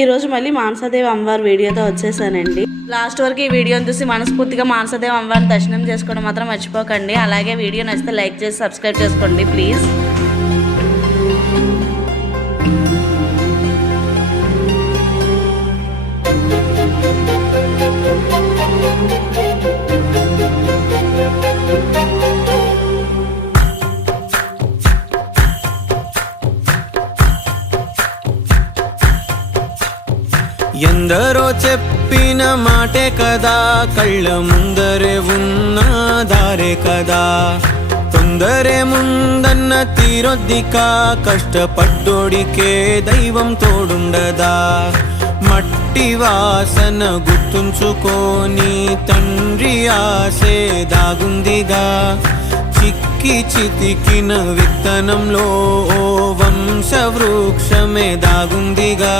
ఈరోజు మళ్ళీ మానసాదేవి అమ్మవారి వీడియోతో వచ్చేసానండి. లాస్ట్ వరకు ఈ వీడియోని చూసి మనస్ఫూర్తిగా మానసాదేవి అమ్మవారిని దర్శనం చేసుకోవడం మాత్రం మర్చిపోకండి. అలాగే వీడియో నచ్చితే లైక్ చేసి సబ్స్క్రైబ్ చేసుకోండి ప్లీజ్. ఎందరో చెప్పిన మాటే కదా, కళ్ళ ముందరే ఉన్న దారే కదా. తొందరే ముందన్న తీరొద్దిక, కష్టపడ్డోడికే దైవం తోడుండదా. మట్టి వాసన గుర్తుంచుకొని తండ్రి ఆసే దాగుందిగా. చిక్కి చితికిన విత్తనంలో ఓ వంశవృక్షమే దాగుందిగా.